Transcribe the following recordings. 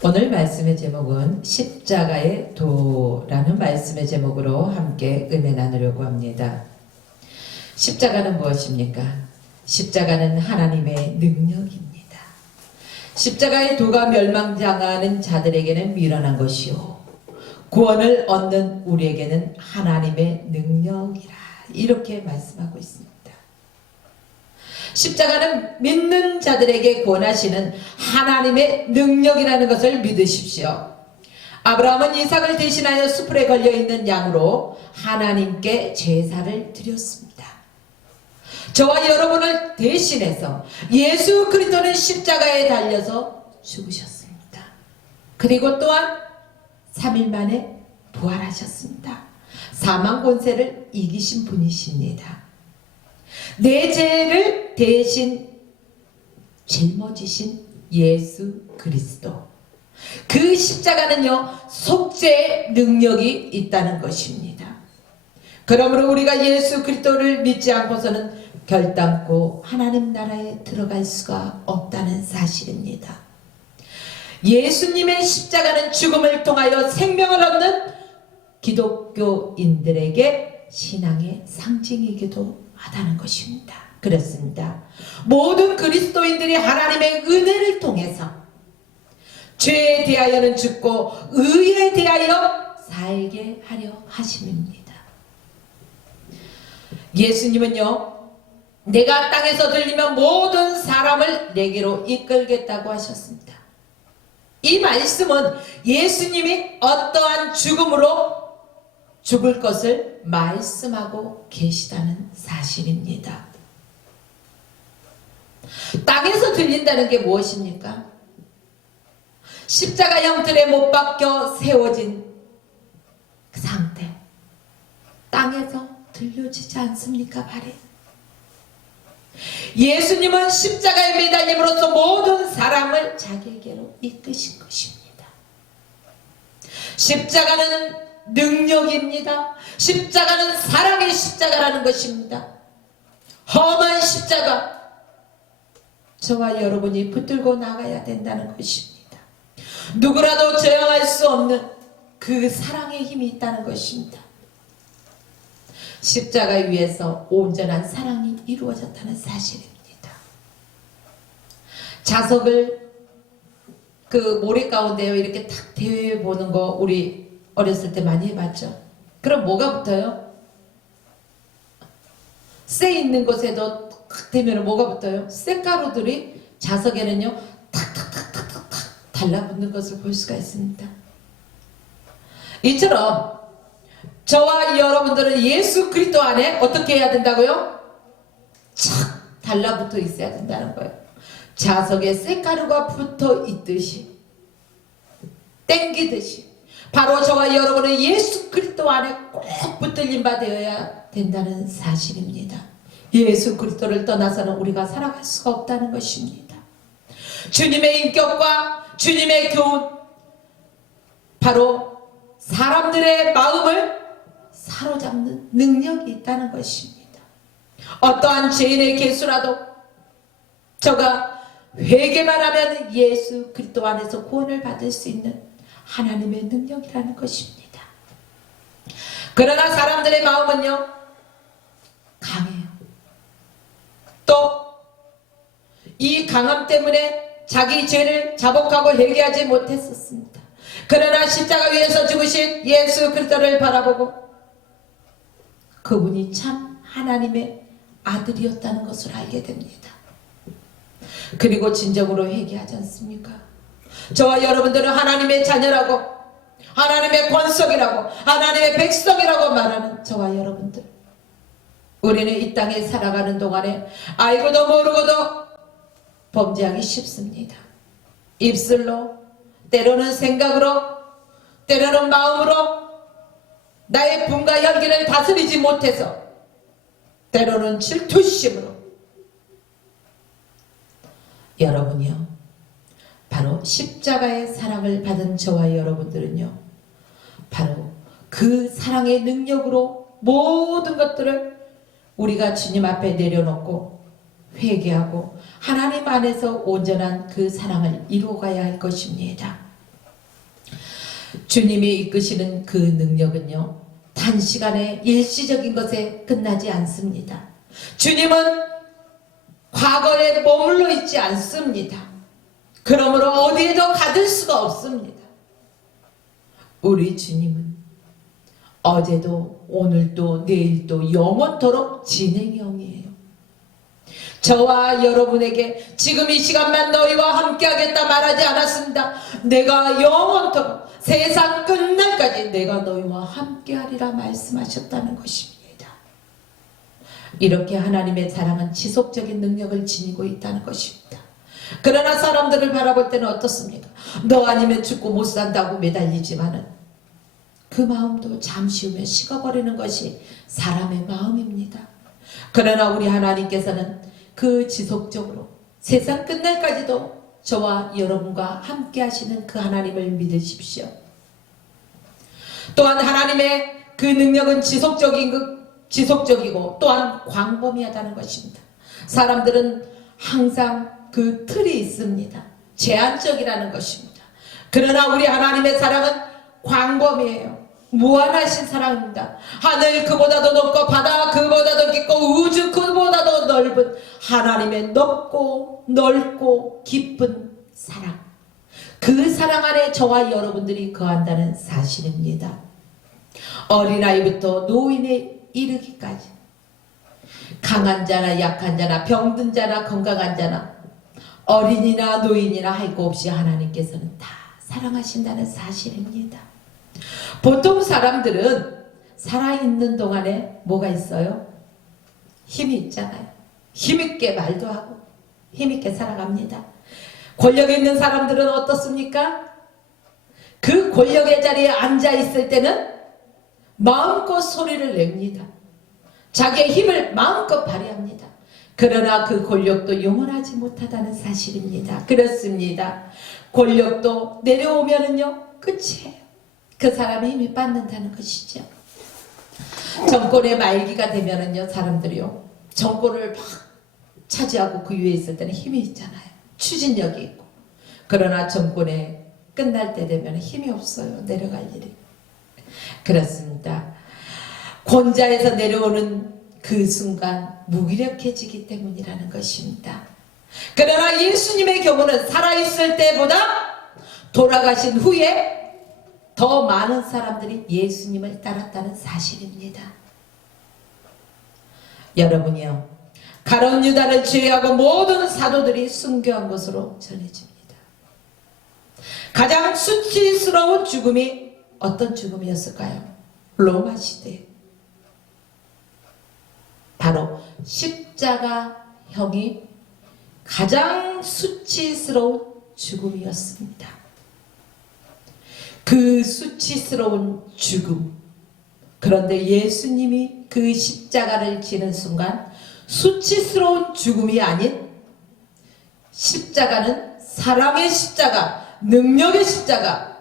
오늘 말씀의 제목은 십자가의 도라는 말씀의 제목으로 함께 은혜 나누려고 합니다. 십자가는 무엇입니까? 십자가는 하나님의 능력입니다. 십자가의 도가 멸망당하는 자들에게는 미련한 것이요 구원을 얻는 우리에게는 하나님의 능력이라, 이렇게 말씀하고 있습니다. 십자가는 믿는 자들에게 권하시는 하나님의 능력이라는 것을 믿으십시오. 아브라함은 이삭을 대신하여 수풀에 걸려있는 양으로 하나님께 제사를 드렸습니다. 저와 여러분을 대신해서 예수 그리스도는 십자가에 달려서 죽으셨습니다. 그리고 또한 3일 만에 부활하셨습니다. 사망 권세를 이기신 분이십니다. 내 죄를 대신 짊어지신 예수 그리스도, 그 십자가는요 속죄의 능력이 있다는 것입니다. 그러므로 우리가 예수 그리스도를 믿지 않고서는 결단코 하나님 나라에 들어갈 수가 없다는 사실입니다. 예수님의 십자가는 죽음을 통하여 생명을 얻는 기독교인들에게 신앙의 상징이기도 하다는 것입니다. 그렇습니다. 모든 그리스도인들이 하나님의 은혜를 통해서 죄에 대하여는 죽고 의에 대하여 살게 하려 하심입니다. 예수님은요, 내가 땅에서 들리면 모든 사람을 내게로 이끌겠다고 하셨습니다. 이 말씀은 예수님이 어떠한 죽음으로 죽을 것을 말씀하고 계시다는 사실입니다. 땅에서 들린다는 게 무엇입니까? 십자가 형틀에 못 박혀 세워진 그 상태, 땅에서 들려지지 않습니까? 발에 예수님은 십자가에 매달림으로써 모든 사람을 자기에게로 이끄신 것입니다. 십자가는 능력입니다. 십자가는 사랑의 십자가라는 것입니다. 험한 십자가, 저와 여러분이 붙들고 나가야 된다는 것입니다. 누구라도 저항할 수 없는 그 사랑의 힘이 있다는 것입니다. 십자가 위에서 온전한 사랑이 이루어졌다는 사실입니다. 자석을 그 모래 가운데요 이렇게 탁 대회 보는 거 우리 어렸을 때 많이 해봤죠. 그럼 뭐가 붙어요? 쇠 있는 곳에도 탁 대면 뭐가 붙어요? 쇠가루들이 자석에는요 탁탁탁탁탁 달라붙는 것을 볼 수가 있습니다. 이처럼 저와 여러분들은 예수 그리스도 안에 어떻게 해야 된다고요? 착 달라붙어 있어야 된다는 거예요. 자석에 쇠가루가 붙어 있듯이, 땡기듯이 바로 저와 여러분은 예수 그리스도 안에 꼭 붙들림 바 되어야 된다는 사실입니다. 예수 그리스도를 떠나서는 우리가 살아갈 수가 없다는 것입니다. 주님의 인격과 주님의 교훈, 바로 사람들의 마음을 사로잡는 능력이 있다는 것입니다. 어떠한 죄인의 개수라도 저가 회개만 하면 예수 그리스도 안에서 구원을 받을 수 있는 하나님의 능력이라는 것입니다. 그러나 사람들의 마음은요 강해요. 또 이 강함 때문에 자기 죄를 자복하고 회개하지 못했었습니다. 그러나 십자가 위에서 죽으신 예수 그리스도를 바라보고 그분이 참 하나님의 아들이었다는 것을 알게 됩니다. 그리고 진정으로 회개하지 않습니까? 저와 여러분들은 하나님의 자녀라고, 하나님의 권속이라고, 하나님의 백성이라고 말하는 저와 여러분들, 우리는 이 땅에 살아가는 동안에 알고도 모르고도 범죄하기 쉽습니다. 입술로, 때로는 생각으로, 때로는 마음으로 나의 분과 혈기를 다스리지 못해서, 때로는 질투심으로, 여러분이요 바로 십자가의 사랑을 받은 저와 여러분들은요 바로 그 사랑의 능력으로 모든 것들을 우리가 주님 앞에 내려놓고 회개하고 하나님 안에서 온전한 그 사랑을 이루어가야 할 것입니다. 주님이 이끄시는 그 능력은요, 단시간에 일시적인 것에 끝나지 않습니다. 주님은 과거에 머물러 있지 않습니다. 그러므로 어디에도 가둘 수가 없습니다. 우리 주님은 어제도 오늘도 내일도 영원토록 진행형이에요. 저와 여러분에게 지금 이 시간만 너희와 함께하겠다 말하지 않았습니다. 내가 영원토록 세상 끝날까지 내가 너희와 함께하리라 말씀하셨다는 것입니다. 이렇게 하나님의 사랑은 지속적인 능력을 지니고 있다는 것입니다. 그러나 사람들을 바라볼 때는 어떻습니까? 너 아니면 죽고 못 산다고 매달리지만은 그 마음도 잠시 후면 식어버리는 것이 사람의 마음입니다. 그러나 우리 하나님께서는 그 지속적으로 세상 끝날까지도 저와 여러분과 함께 하시는 그 하나님을 믿으십시오. 또한 하나님의 그 능력은 지속적이고 또한 광범위하다는 것입니다. 사람들은 항상 그 틀이 있습니다. 제한적이라는 것입니다. 그러나 우리 하나님의 사랑은 광범위해요. 무한하신 사랑입니다. 하늘 그보다도 높고 바다 그보다도 깊고 우주 그보다도 넓은 하나님의 넓고 깊은 사랑, 그 사랑 안에 저와 여러분들이 거한다는 사실입니다. 어린아이부터 노인에 이르기까지 강한 자나 약한 자나 병든 자나 건강한 자나 어린이나 노인이나 할 것 없이 하나님께서는 다 사랑하신다는 사실입니다. 보통 사람들은 살아있는 동안에 뭐가 있어요? 힘이 있잖아요. 힘있게 말도 하고 힘있게 살아갑니다. 권력 있는 사람들은 어떻습니까? 그 권력의 자리에 앉아 있을 때는 마음껏 소리를 냅니다. 자기의 힘을 마음껏 발휘합니다. 그러나 그 권력도 영원하지 못하다는 사실입니다. 그렇습니다. 권력도 내려오면은요 끝이에요. 그 사람의 힘이 빠진다는 것이죠. 정권의 말기가 되면은요 사람들이요 정권을 막 차지하고 그 위에 있을 때는 힘이 있잖아요. 추진력이 있고. 그러나 정권에 끝날 때 되면 힘이 없어요. 내려갈 일이. 그렇습니다. 권자에서 내려오는 그 순간 무기력해지기 때문이라는 것입니다. 그러나 예수님의 경우는 살아있을 때보다 돌아가신 후에 더 많은 사람들이 예수님을 따랐다는 사실입니다. 여러분이요, 가룟 유다를 제외하고 모든 사도들이 순교한 것으로 전해집니다. 가장 수치스러운 죽음이 어떤 죽음이었을까요? 로마 시대 바로 십자가형이 가장 수치스러운 죽음이었습니다. 그 수치스러운 죽음, 그런데 예수님이 그 십자가를 지는 순간 수치스러운 죽음이 아닌 십자가는 사랑의 십자가, 능력의 십자가,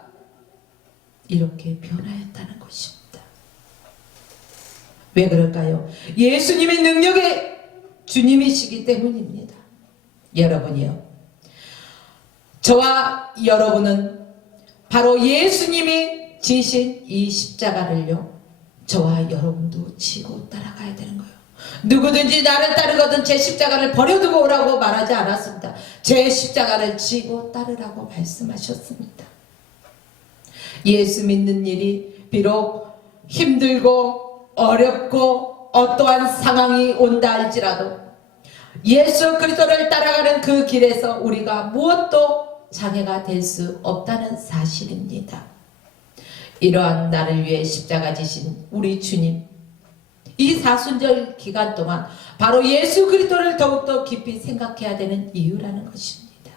이렇게 변화했다는 것입니다. 왜 그럴까요? 예수님의 능력의 주님이시기 때문입니다. 여러분이요, 저와 여러분은 바로 예수님이 지신 이 십자가를요 저와 여러분도 지고 따라가야 되는 거예요. 누구든지 나를 따르거든 제 십자가를 버려두고 오라고 말하지 않았습니다. 제 십자가를 지고 따르라고 말씀하셨습니다. 예수 믿는 일이 비록 힘들고 어렵고 어떠한 상황이 온다 할지라도 예수 그리스도를 따라가는 그 길에서 우리가 무엇도 장애가 될 수 없다는 사실입니다. 이러한 나를 위해 십자가 지신 우리 주님, 이 사순절 기간 동안 바로 예수 그리스도를 더욱더 깊이 생각해야 되는 이유라는 것입니다.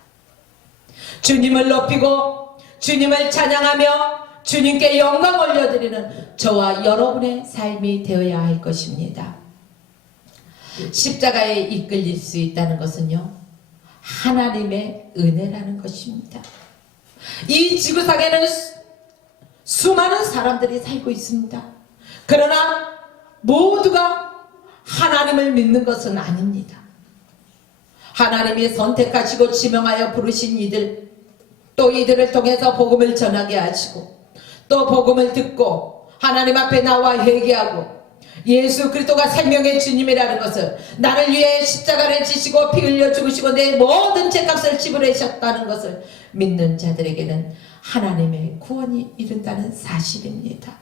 주님을 높이고 주님을 찬양하며 주님께 영광 올려드리는 저와 여러분의 삶이 되어야 할 것입니다. 십자가에 이끌릴 수 있다는 것은요 하나님의 은혜라는 것입니다. 이 지구상에는 수많은 사람들이 살고 있습니다. 그러나 모두가 하나님을 믿는 것은 아닙니다. 하나님이 선택하시고 지명하여 부르신 이들, 또 이들을 통해서 복음을 전하게 하시고 또 복음을 듣고 하나님 앞에 나와 회개하고 예수 그리스도가 생명의 주님이라는 것을, 나를 위해 십자가를 지시고 피 흘려 죽으시고 내 모든 죄값을 지불하셨다는 것을 믿는 자들에게는 하나님의 구원이 이른다는 사실입니다.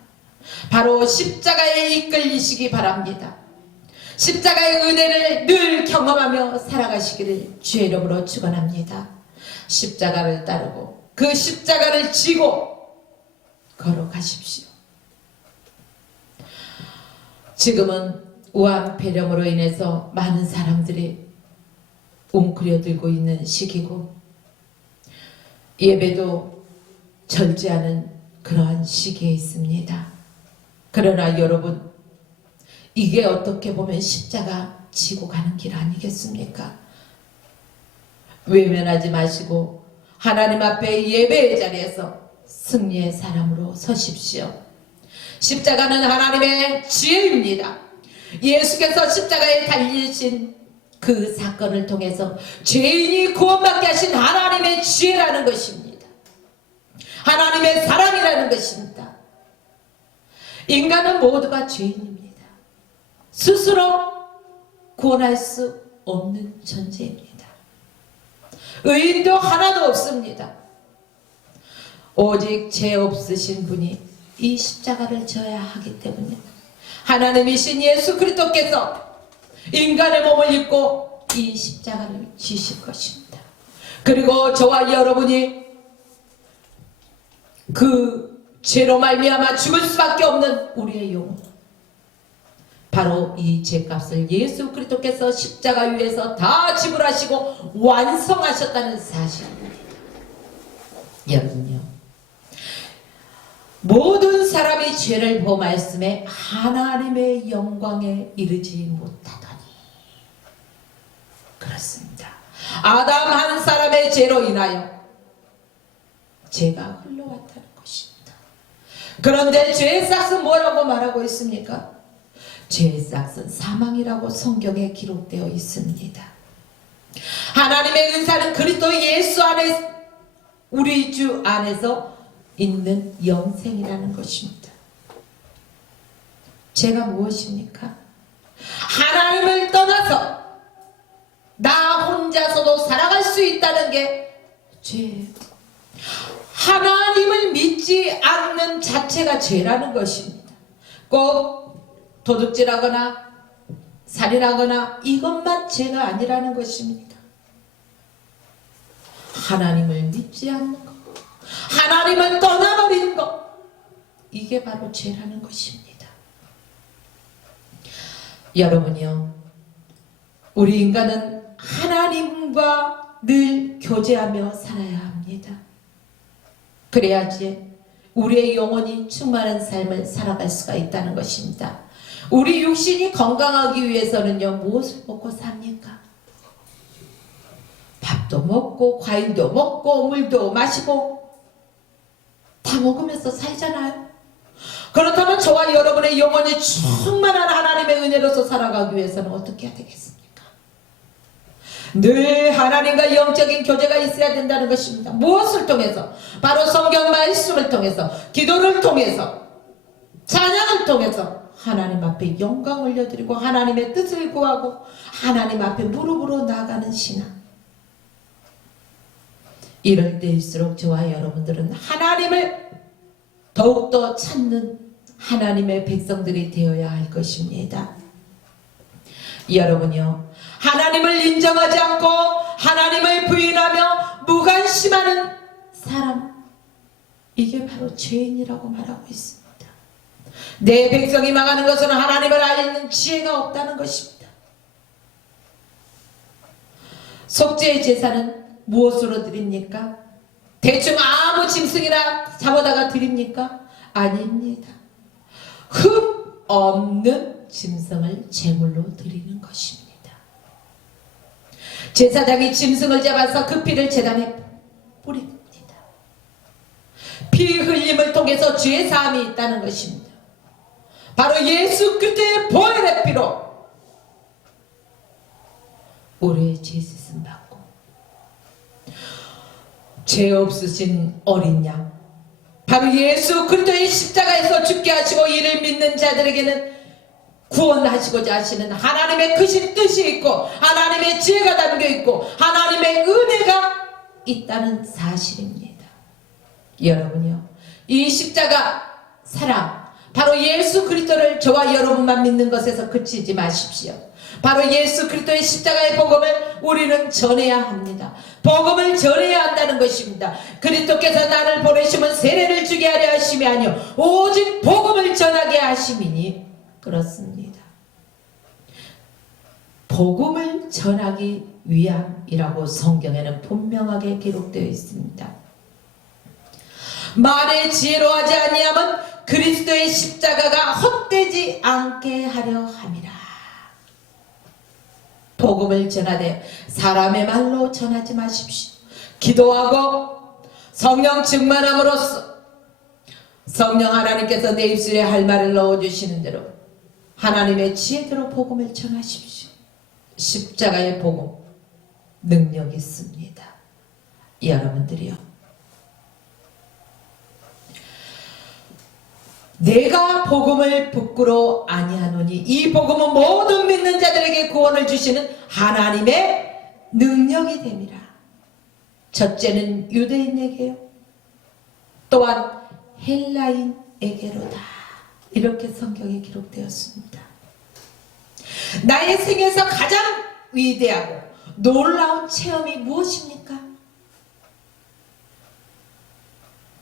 바로 십자가에 이끌리시기 바랍니다. 십자가의 은혜를 늘 경험하며 살아가시기를 주의 이름으로 축원합니다. 십자가를 따르고 그 십자가를 지고 걸어가십시오. 지금은 우한 폐렴으로 인해서 많은 사람들이 웅크려들고 있는 시기고 예배도 절제하는 그러한 시기에 있습니다. 그러나 여러분, 이게 어떻게 보면 십자가 지고 가는 길 아니겠습니까? 외면하지 마시고 하나님 앞에 예배의 자리에서 승리의 사람으로 서십시오. 십자가는 하나님의 지혜입니다. 예수께서 십자가에 달리신 그 사건을 통해서 죄인이 구원받게 하신 하나님의 지혜라는 것입니다. 하나님의 사랑이라는 것입니다. 인간은 모두가 죄인입니다. 스스로 구원할 수 없는 존재입니다. 의인도 하나도 없습니다. 오직 죄 없으신 분이 이 십자가를 져야 하기 때문에 하나님이신 예수 그리스도께서 인간의 몸을 입고 이 십자가를 지실 것입니다. 그리고 저와 여러분이 그 죄로 말미암아 죽을 수밖에 없는 우리의 영혼, 바로 이 죄값을 예수 그리스도께서 십자가 위에서 다 지불하시고 완성하셨다는 사실입니다. 여러분요, 모든 사람이 죄를 범하였음에 하나님의 영광에 이르지 못하더니, 그렇습니다. 아담 한 사람의 죄로 인하여 죄가 흘러왔다는 것입니다. 그런데 죄의 싹은 뭐라고 말하고 있습니까? 죄의 싹은 사망이라고 성경에 기록되어 있습니다. 하나님의 은사는 그리스도 예수 안에, 우리 주 안에서 있는 영생이라는 것입니다. 죄가 무엇입니까? 하나님을 떠나서 나 혼자서도 살아갈 수 있다는 게 죄예요. 하나님을 믿지 않는 자체가 죄라는 것입니다. 꼭 도둑질하거나 살인하거나 이것만 죄가 아니라는 것입니다. 하나님을 믿지 않는 것, 하나님을 떠나버리는 것, 이게 바로 죄라는 것입니다. 여러분이요, 우리 인간은 하나님과 늘 교제하며 살아야 합니다. 그래야지 우리의 영혼이 충만한 삶을 살아갈 수가 있다는 것입니다. 우리 육신이 건강하기 위해서는요, 무엇을 먹고 삽니까? 밥도 먹고 과일도 먹고 물도 마시고 다 먹으면서 살잖아요. 그렇다면 저와 여러분의 영혼이 충만한 하나님의 은혜로서 살아가기 위해서는 어떻게 해야 되겠습니까? 늘 하나님과 영적인 교제가 있어야 된다는 것입니다. 무엇을 통해서? 바로 성경 말씀을 통해서, 기도를 통해서, 찬양을 통해서 하나님 앞에 영광 올려드리고 하나님의 뜻을 구하고 하나님 앞에 무릎으로 나가는 신앙. 이럴 때일수록 저와 여러분들은 하나님을 더욱더 찾는 하나님의 백성들이 되어야 할 것입니다. 여러분요, 하나님을 인정하지 않고 하나님을 부인하며 무관심하는 사람, 이게 바로 죄인이라고 말하고 있습니다. 내 백성이 망하는 것은 하나님을 알는 지혜가 없다는 것입니다. 속죄의 제사는 무엇으로 드립니까? 대충 아무 짐승이나 잡아다가 드립니까? 아닙니다. 흠 없는 짐승을 제물로 드리는 것입니다. 제사장이 짐승을 잡아서 그 피를 제단에 뿌립니다. 피 흘림을 통해서 죄 사함이 있다는 것입니다. 바로 예수 그리스도의 보혈의 피로 우리의 죄 씻음 받고 죄 없으신 어린 양, 바로 예수 그리스도의 십자가에서 죽게 하시고 이를 믿는 자들에게는 구원하시고자 하시는 하나님의 크신 뜻이 있고 하나님의 지혜가 담겨있고 하나님의 은혜가 있다는 사실입니다. 여러분요, 이 십자가 사랑, 바로 예수 그리스도를 저와 여러분만 믿는 것에서 그치지 마십시오. 바로 예수 그리스도의 십자가의 복음을 우리는 전해야 합니다. 복음을 전해야 한다는 것입니다. 그리스도께서 나를 보내시면 세례를 주게 하려 하심이 아니요 오직 복음을 전하게 하심이니 그렇습니다. 복음을 전하기 위함이라고 성경에는 분명하게 기록되어 있습니다. 만에 지혜로워하지 아니하면 그리스도의 십자가가 헛되지 않게 하려 함이라. 복음을 전하되 사람의 말로 전하지 마십시오. 기도하고 성령 충만함으로써 성령 하나님께서 내 입술에 할 말을 넣어주시는 대로 하나님의 지혜대로 복음을 전하십시오. 십자가의 복음 능력이 있습니다. 여러분들이요, 내가 복음을 부끄러워 아니하노니 이 복음은 모든 믿는 자들에게 구원을 주시는 하나님의 능력이 됨이라. 첫째는 유대인에게요, 또한 헬라인에게로다. 이렇게 성경에 기록되었습니다. 나의 생에서 가장 위대하고 놀라운 체험이 무엇입니까?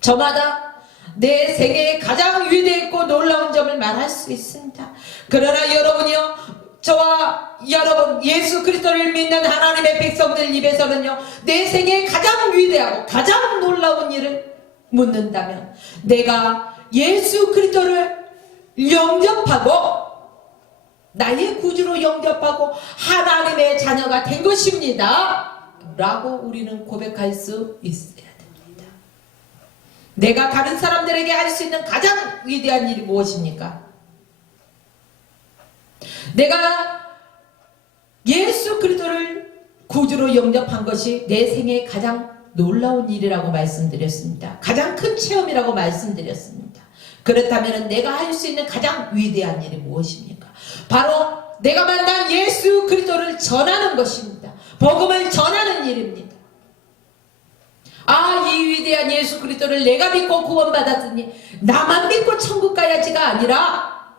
저마다 내 생애에 가장 위대했고 놀라운 점을 말할 수 있습니다. 그러나 여러분이요, 저와 여러분 예수 그리스도를 믿는 하나님의 백성들 입에서는요, 내 생애에 가장 위대하고 가장 놀라운 일을 묻는다면 내가 예수 그리스도를 영접하고 나의 구주로 영접하고 하나님의 자녀가 된 것입니다 라고 우리는 고백할 수 있어야 됩니다. 내가 다른 사람들에게 할 수 있는 가장 위대한 일이 무엇입니까? 내가 예수 그리스도를 구주로 영접한 것이 내 생애의 가장 놀라운 일이라고 말씀드렸습니다. 가장 큰 체험이라고 말씀드렸습니다. 그렇다면 내가 할 수 있는 가장 위대한 일이 무엇입니까? 바로 내가 만난 예수 그리스도를 전하는 것입니다. 복음을 전하는 일입니다. 아, 이 위대한 예수 그리스도를 내가 믿고 구원받았으니 나만 믿고 천국 가야지가 아니라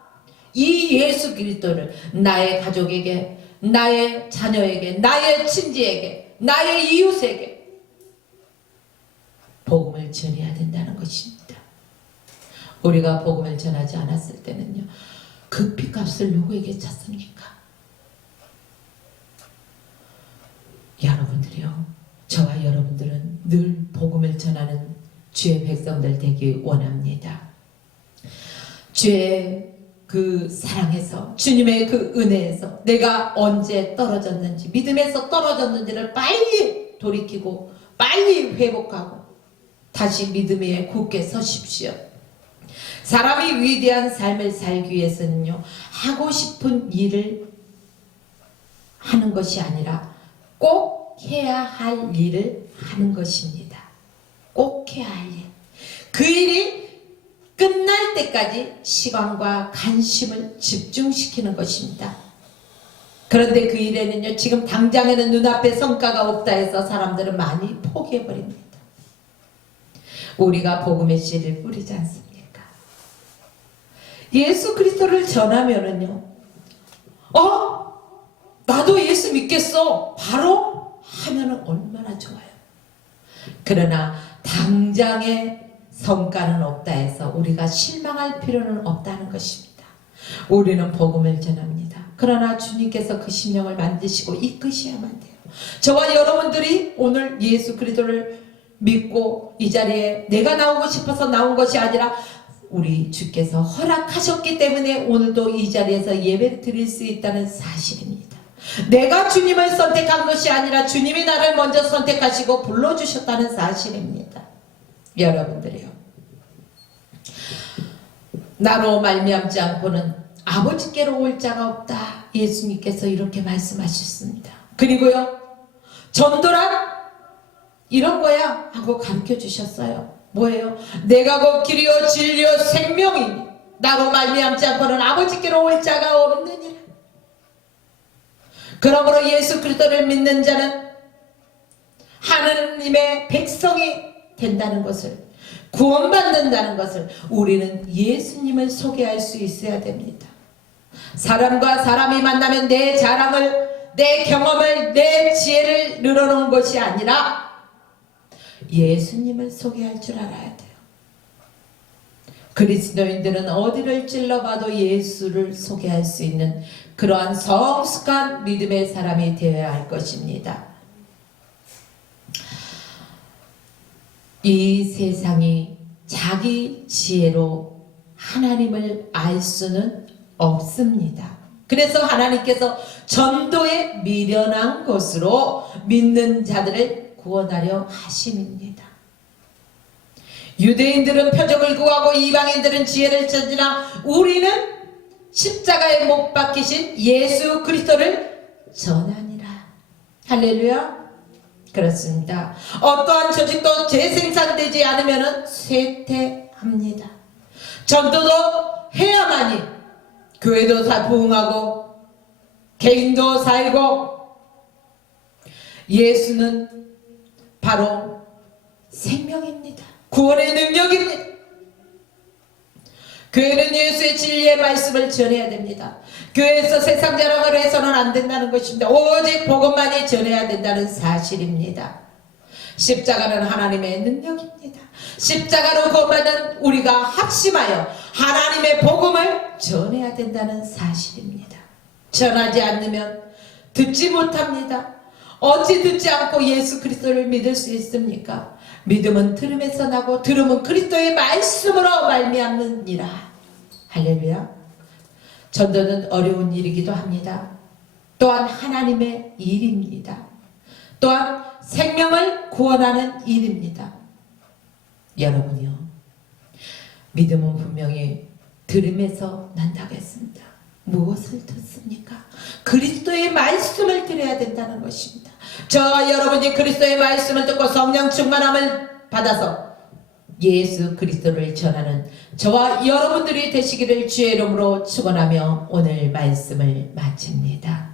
이 예수 그리스도를 나의 가족에게, 나의 자녀에게, 나의 친지에게, 나의 이웃에게 복음을 전해야 된다는 것입니다. 우리가 복음을 전하지 않았을 때는요, 그 피값을 누구에게 쳤습니까? 여러분들이요, 저와 여러분들은 늘 복음을 전하는 주의 백성들 되기 원합니다. 주의 그 사랑에서, 주님의 그 은혜에서 내가 언제 떨어졌는지, 믿음에서 떨어졌는지를 빨리 돌이키고 빨리 회복하고 다시 믿음 위에 굳게 서십시오. 사람이 위대한 삶을 살기 위해서는요, 하고 싶은 일을 하는 것이 아니라 꼭 해야 할 일을 하는 것입니다. 꼭 해야 할 일. 그 일이 끝날 때까지 시간과 관심을 집중시키는 것입니다. 그런데 그 일에는요, 지금 당장에는 눈앞에 성과가 없다 해서 사람들은 많이 포기해버립니다. 우리가 복음의 씨를 뿌리지 않습니까? 예수 그리스도를 전하면은요, 나도 예수 믿겠어 바로 하면은 얼마나 좋아요. 그러나 당장의 성과는 없다 해서 우리가 실망할 필요는 없다는 것입니다. 우리는 복음을 전합니다. 그러나 주님께서 그 심령을 만드시고 이끄셔야만 돼요. 저와 여러분들이 오늘 예수 그리스도를 믿고 이 자리에 내가 나오고 싶어서 나온 것이 아니라 우리 주께서 허락하셨기 때문에 오늘도 이 자리에서 예배를 드릴 수 있다는 사실입니다. 내가 주님을 선택한 것이 아니라 주님이 나를 먼저 선택하시고 불러주셨다는 사실입니다. 여러분들이요, 나로 말미암지 않고는 아버지께로 올 자가 없다. 예수님께서 이렇게 말씀하셨습니다. 그리고요, 전도란 이런 거야 하고 가르쳐 주셨어요. 뭐예요? 내가 곧 길이요 진리요 생명이니 나로 말미암지 않고는 아버지께로 올 자가 없느니라. 그러므로 예수 그리스도를 믿는 자는 하느님의 백성이 된다는 것을, 구원받는다는 것을 우리는 예수님을 소개할 수 있어야 됩니다. 사람과 사람이 만나면 내 자랑을, 내 경험을, 내 지혜를 늘어놓은 것이 아니라 예수님을 소개할 줄 알아야 돼요. 그리스도인들은 어디를 찔러봐도 예수를 소개할 수 있는 그러한 성숙한 믿음의 사람이 되어야 할 것입니다. 이 세상이 자기 지혜로 하나님을 알 수는 없습니다. 그래서 하나님께서 전도에 미련한 것으로 믿는 자들을 구원하려 하심입니다. 유대인들은 표적을 구하고 이방인들은 지혜를 찾으나 우리는 십자가에 못 박히신 예수 그리스도를 전하니라. 할렐루야. 그렇습니다. 어떠한 조직도 재생산되지 않으면 쇠퇴합니다. 전도도 해야만이 교회도 부흥하고 개인도 살고, 예수는 바로 생명입니다. 구원의 능력입니다. 교회는 예수의 진리의 말씀을 전해야 됩니다. 교회에서 세상 자랑을 해서는 안 된다는 것입니다. 오직 복음만이 전해야 된다는 사실입니다. 십자가는 하나님의 능력입니다. 십자가로 구원받은 우리가 합심하여 하나님의 복음을 전해야 된다는 사실입니다. 전하지 않으면 듣지 못합니다. 어찌 듣지 않고 예수 그리스도를 믿을 수 있습니까? 믿음은 들음에서 나고 들음은 그리스도의 말씀으로 말미암느니라. 할렐루야. 전도는 어려운 일이기도 합니다. 또한 하나님의 일입니다. 또한 생명을 구원하는 일입니다. 여러분이요, 믿음은 분명히 들음에서 난다고 했습니다. 무엇을 듣습니까? 그리스도의 말씀을 들어야 된다는 것입니다. 저와 여러분이 그리스도의 말씀을 듣고 성령 충만함을 받아서 예수 그리스도를 전하는 저와 여러분들이 되시기를 주의 이름으로 축원하며 오늘 말씀을 마칩니다.